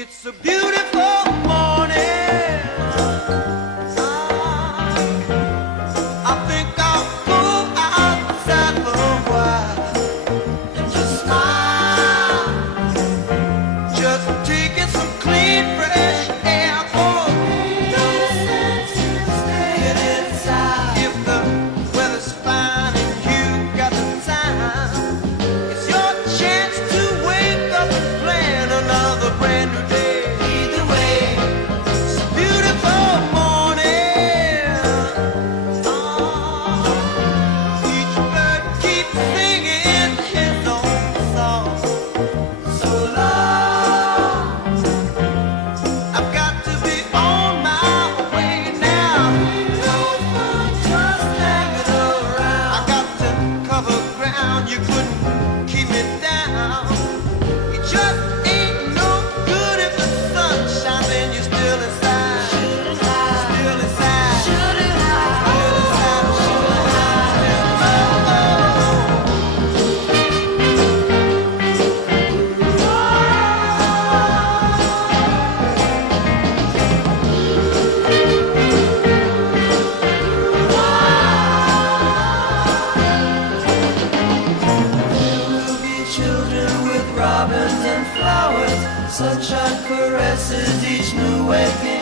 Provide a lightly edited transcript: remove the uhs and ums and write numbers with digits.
It's a beautiful morning. I think I'll go outside for a while and just smile, just taking some clean, fresh air. Oh, no sense in staying inside. If the weather's fine and you got the time, it's your chance to wake up and plan another brand new day. Either way, it's a beautiful morning. Each bird keeps singing his own song. So long, I've got to be on my way now. No fun just hanging around. I got to cover ground. You couldn't keep me down. It just ain't no good if the sun shines and you're still inside. Still inside. Still inside. Still inside. We'll be children with robins and flowers. Sunshine caresses each new waking